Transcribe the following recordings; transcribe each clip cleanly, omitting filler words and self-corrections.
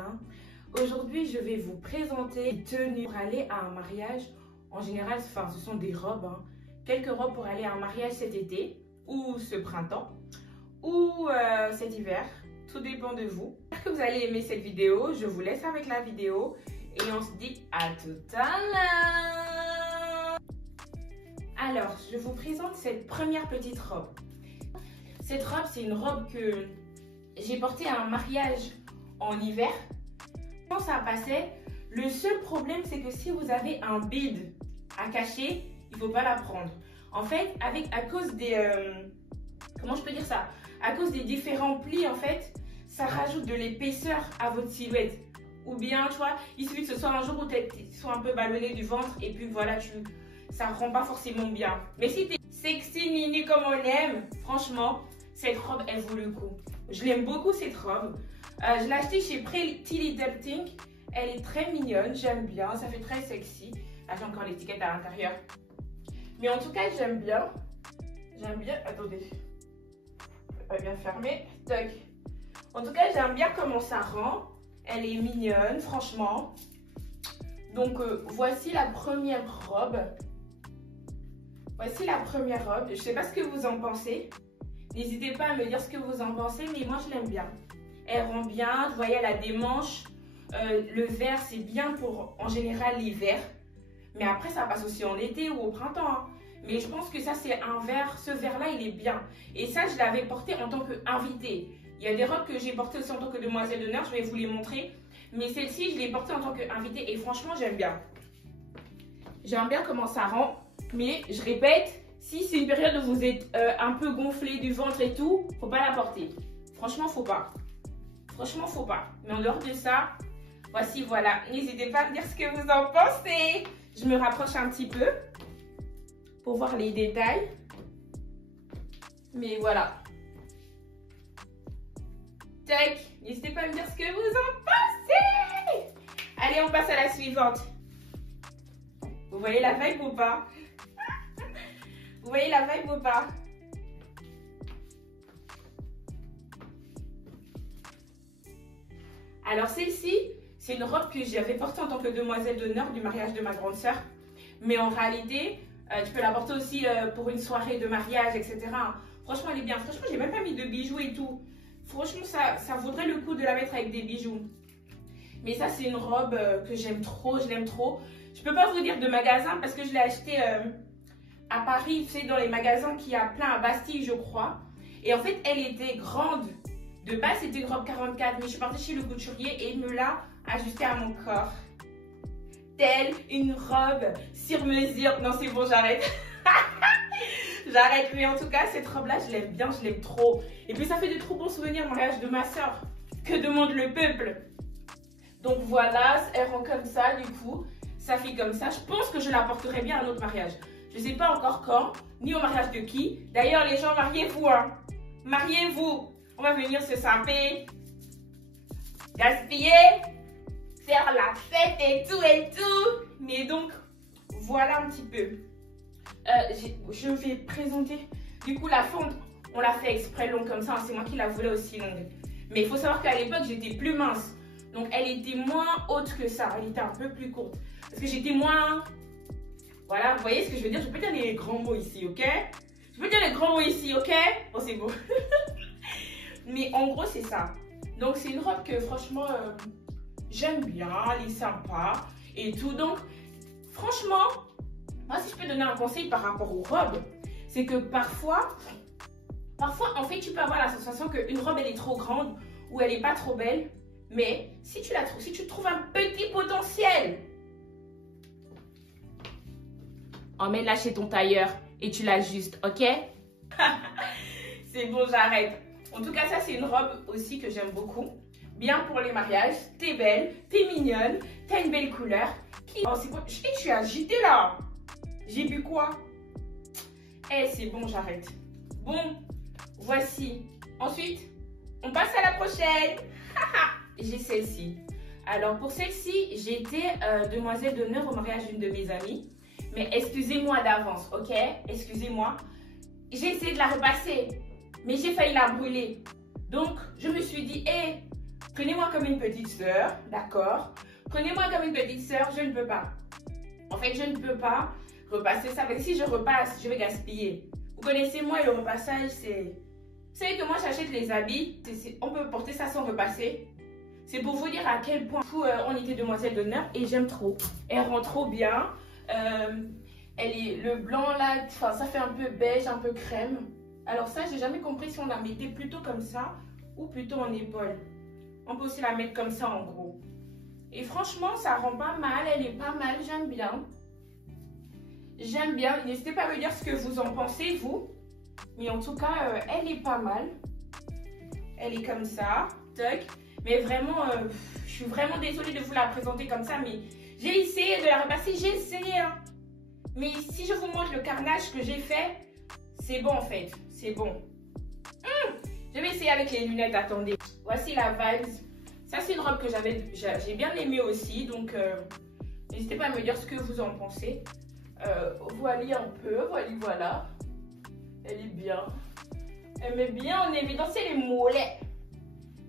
bien. Aujourd'hui, je vais vous présenter les tenues pour aller à un mariage. En général, ce sont des robes. Quelques robes pour aller à un mariage cet été, ou ce printemps, ou cet hiver. Tout dépend de vous. J'espère que vous allez aimer cette vidéo. Je vous laisse avec la vidéo et on se dit à tout à l'heure. Alors, je vous présente cette première petite robe. Cette robe, c'est une robe que j'ai portée à un mariage en hiver. Quand ça passait, le seul problème, c'est que si vous avez un bide à cacher, il ne faut pas la prendre. En fait, à cause des... comment je peux dire ça? À cause des différents plis, en fait, ça rajoute de l'épaisseur à votre silhouette. Ou bien, tu vois, il suffit que ce soit un jour où tu sois un peu ballonné du ventre et puis voilà, ça ne rend pas forcément bien. Mais si tu es sexy, mini comme on aime, franchement, cette robe, elle vaut le coup. Je l'aime beaucoup, cette robe. Je l'ai achetée chez Pretty Little Thing. Elle est très mignonne, j'aime bien, ça fait très sexy. Là, j'ai encore l'étiquette à l'intérieur. Mais en tout cas, j'aime bien. J'aime bien, attendez. Pas bien fermé. Toc. En tout cas, j'aime bien comment ça rend. Elle est mignonne, franchement. Donc, voici la première robe. Voici la première robe. Je ne sais pas ce que vous en pensez. N'hésitez pas à me dire ce que vous en pensez, mais moi, je l'aime bien. Elle rend bien. Vous voyez, elle a des manches. Le vert, c'est bien pour, en général, l'hiver. Mais après, ça passe aussi en été ou au printemps. Mais je pense que ça, c'est un vert. Ce vert-là, il est bien. Et ça, je l'avais porté en tant qu'invitée. Il y a des robes que j'ai portées aussi en tant que demoiselle d'honneur. Je vais vous les montrer. Mais celle-ci, je l'ai portée en tant qu'invitée. Et franchement, j'aime bien. J'aime bien comment ça rend. Mais je répète, si c'est une période où vous êtes un peu gonflé du ventre et tout, faut pas la porter. Franchement, faut pas. Franchement, faut pas. Mais en dehors de ça, voici, voilà. N'hésitez pas à me dire ce que vous en pensez. Je me rapproche un petit peu pour voir les détails. Mais voilà. Tac. N'hésitez pas à me dire ce que vous en pensez. Allez, on passe à la suivante. Vous voyez la vibe ou pas? Vous voyez la vibe ou pas? Alors celle-ci, c'est une robe que j'avais portée en tant que demoiselle d'honneur du mariage de ma grande sœur. Mais en réalité, tu peux la porter aussi pour une soirée de mariage, etc. Franchement, elle est bien. Franchement, j'ai même pas mis de bijoux et tout. Franchement, ça vaudrait le coup de la mettre avec des bijoux. Mais ça, c'est une robe que j'aime trop, je l'aime trop. Je peux pas vous dire de magasin parce que je l'ai achetée à Paris, tu sais, dans les magasins qu'il y a plein à Bastille, je crois. Et en fait, elle était grande. De base, c'était une robe 44, mais je suis partie chez le couturier et il me l'a ajustée à mon corps. Telle une robe sur mesure. Non, c'est bon, j'arrête. J'arrête. Mais en tout cas, cette robe-là, je l'aime bien, je l'aime trop. Et puis, ça fait de trop bons souvenirs au mariage de ma soeur. Que demande le peuple? Donc voilà, elle rend comme ça, du coup. Ça fait comme ça. Je pense que je la porterai bien à un autre mariage. Je ne sais pas encore quand, ni au mariage de qui. D'ailleurs, les gens, mariez-vous, hein. Mariez-vous. On va venir se saper, gaspiller, faire la fête et tout. Mais donc, voilà un petit peu. Je vais présenter. Du coup, la fente, on l'a fait exprès longue comme ça. C'est moi qui la voulais aussi longue. Mais il faut savoir qu'à l'époque, j'étais plus mince. Donc, elle était moins haute que ça. Elle était un peu plus courte. Parce que j'étais moins... Voilà, vous voyez ce que je veux dire? Je peux dire les grands mots ici, ok? Je peux dire les grands mots ici, ok? Bon, c'est beau. Mais en gros, c'est ça. Donc, c'est une robe que franchement, j'aime bien. Elle est sympa et tout. Donc, franchement, moi, si je peux donner un conseil par rapport aux robes, c'est que parfois, en fait, tu peux avoir la sensation qu'une robe, elle est trop grande ou elle n'est pas trop belle. Mais si tu trouves un petit potentiel, emmène-la chez ton tailleur et tu l'ajustes, ok? C'est bon, j'arrête. En tout cas, ça, c'est une robe aussi que j'aime beaucoup. Bien pour les mariages. T'es belle, t'es mignonne, t'as une belle couleur. Oh, c'est bon. Je suis agitée là. J'ai bu quoi? Eh, c'est bon, j'arrête. Bon, voici. Ensuite, on passe à la prochaine. J'ai celle-ci. Alors, pour celle-ci, j'étais demoiselle d'honneur au mariage d'une de mes amies. Mais excusez-moi d'avance, ok? Excusez-moi. J'ai essayé de la repasser. Mais j'ai failli la brûler. Donc, je me suis dit, hé, Prenez-moi comme une petite sœur, d'accord? Prenez-moi comme une petite sœur, je ne peux pas. En fait, je ne peux pas repasser ça. Parce que si je repasse, je vais gaspiller. Vous connaissez moi et le repassage, c'est... Vous savez que moi, j'achète les habits. On peut porter ça sans repasser. C'est pour vous dire à quel point on était demoiselle d'honneur et j'aime trop. Elle rend trop bien. Le blanc là, ça fait un peu beige, un peu crème. Alors ça, j'ai jamais compris si on la mettait plutôt comme ça ou plutôt en épaule. On peut aussi la mettre comme ça en gros. Et franchement, ça rend pas mal. Elle est pas mal, j'aime bien. J'aime bien. N'hésitez pas à me dire ce que vous en pensez, vous. Mais en tout cas, elle est pas mal. Elle est comme ça. Toc. Mais vraiment, je suis vraiment désolée de vous la présenter comme ça. Mais j'ai essayé de la repasser. J'ai essayé. Hein. Mais si je vous montre le carnage que j'ai fait, c'est bon en fait. C'est bon. Je vais essayer avec les lunettes. Attendez. Voici la Vibes. Ça, c'est une robe que j'ai bien aimée aussi. Donc, n'hésitez pas à me dire ce que vous en pensez. Voilà un peu. Voilà. Elle est bien. Elle met bien en évidence les mollets.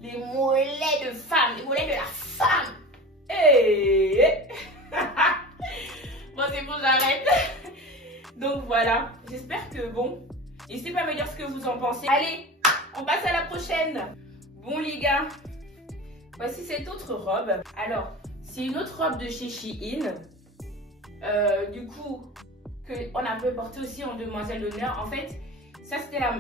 Les mollets de femme. Les mollets de la femme. Hey. Bon, c'est bon, j'arrête. Donc, voilà. J'espère que bon. N'hésitez pas à me dire ce que vous en pensez. Allez, on passe à la prochaine. Bon, les gars. Voici cette autre robe. Alors, c'est une autre robe de chez Shein. Du coup, qu'on a pu porter aussi en demoiselle d'honneur. En fait, ça c'était la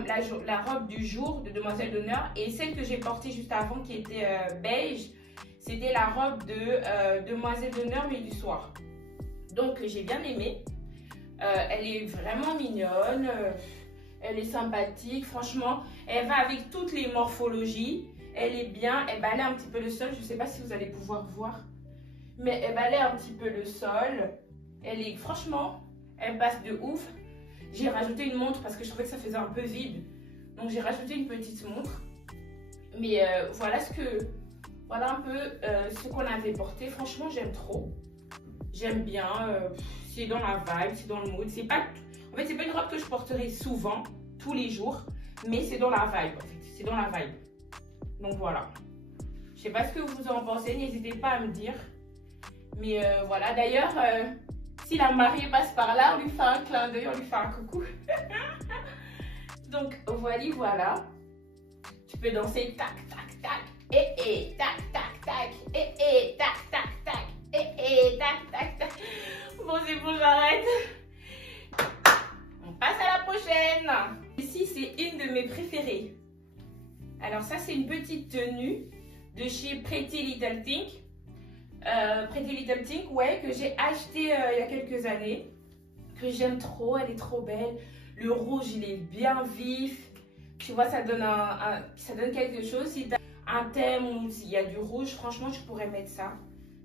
robe du jour de demoiselle d'honneur. Et celle que j'ai portée juste avant, qui était beige, c'était la robe de demoiselle d'honneur, mais du soir. Donc, j'ai bien aimé. Elle est vraiment mignonne. Elle est sympathique. Franchement, elle va avec toutes les morphologies. Elle est bien, elle balaie un petit peu le sol. Je ne sais pas si vous allez pouvoir voir. Mais elle balaie un petit peu le sol. Elle est, franchement, elle passe de ouf. J'ai rajouté une montre parce que je trouvais que ça faisait un peu vide. Donc j'ai rajouté une petite montre. Mais voilà un peu ce qu'on avait porté. Franchement, j'aime trop. J'aime bien. C'est dans la vibe, c'est dans le mood. En fait, c'est pas une robe que je porterai souvent, tous les jours. Mais c'est dans la vibe, en fait. C'est dans la vibe. Donc voilà. Je sais pas ce que vous en pensez, n'hésitez pas à me dire. Mais voilà, d'ailleurs, si la mariée passe par là, on lui fait un clin d'œil, on lui fait un coucou. Donc voilà. Tu peux danser tac, tac, tac, et tac, tac, tac, et tac, tac, tac, et tac, tac, tac. Bon, c'est bon, j'arrête. On passe à la prochaine. Ici, c'est une de mes préférées. Alors ça, c'est une petite tenue de chez Pretty Little Thing. Pretty Little Thing, ouais, que j'ai acheté il y a quelques années. Que j'aime trop, elle est trop belle. Le rouge, il est bien vif. Tu vois, ça donne, ça donne quelque chose. Si tu as un thème où il y a du rouge, franchement, tu pourrais mettre ça.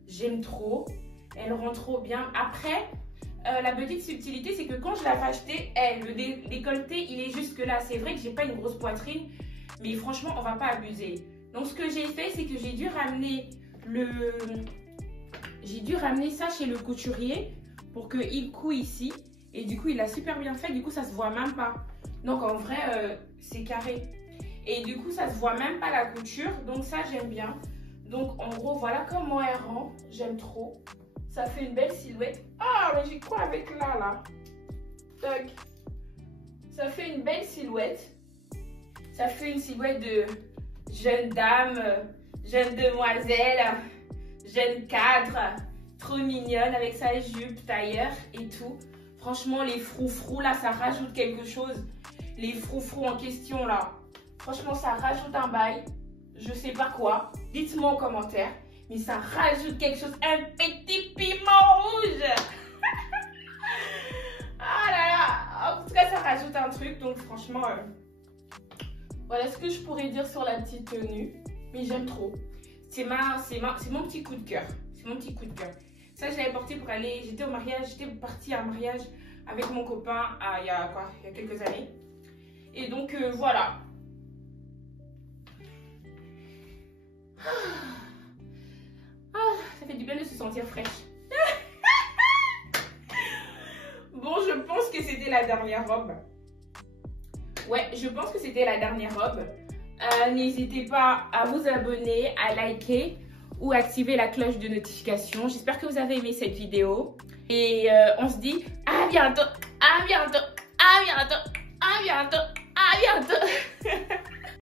J'aime trop. Elle rend trop bien. Après, la petite subtilité, c'est que quand je l'avais acheté, le décolleté, il est jusque là. C'est vrai que j'ai pas une grosse poitrine. Mais franchement, on va pas abuser. Donc, ce que j'ai fait, c'est que j'ai dû ramener ça chez le couturier pour qu'il coud ici. Et du coup, il a super bien fait. Du coup, ça se voit même pas. Donc, en vrai, c'est carré. Et du coup, ça se voit même pas la couture. Donc, ça, j'aime bien. Donc, en gros, voilà comment elle rend. J'aime trop. Ça fait une belle silhouette. Ah, mais j'ai quoi avec là? Toc. Ça fait une belle silhouette. Ça fait une silhouette de jeune dame, jeune demoiselle, jeune cadre, trop mignonne avec sa jupe tailleur et tout. Franchement, les froufrous là, ça rajoute quelque chose. Les froufrous en question là, franchement, ça rajoute un bail. Je sais pas quoi. Dites-moi en commentaire. Mais ça rajoute quelque chose. Un petit piment rouge. Ah là là. En tout cas, ça rajoute un truc. Donc franchement... Voilà ce que je pourrais dire sur la petite tenue. Mais j'aime trop. C'est mon petit coup de cœur. C'est mon petit coup de cœur. Ça, je l'avais porté pour aller... J'étais au mariage. J'étais partie à un mariage avec mon copain il y a quelques années. Et donc, voilà. Ça fait du bien de se sentir fraîche. Bon, je pense que c'était la dernière robe. Ouais, je pense que c'était la dernière robe. N'hésitez pas à vous abonner, à liker ou activer la cloche de notification. J'espère que vous avez aimé cette vidéo. Et on se dit à bientôt, à bientôt, à bientôt, à bientôt, à bientôt.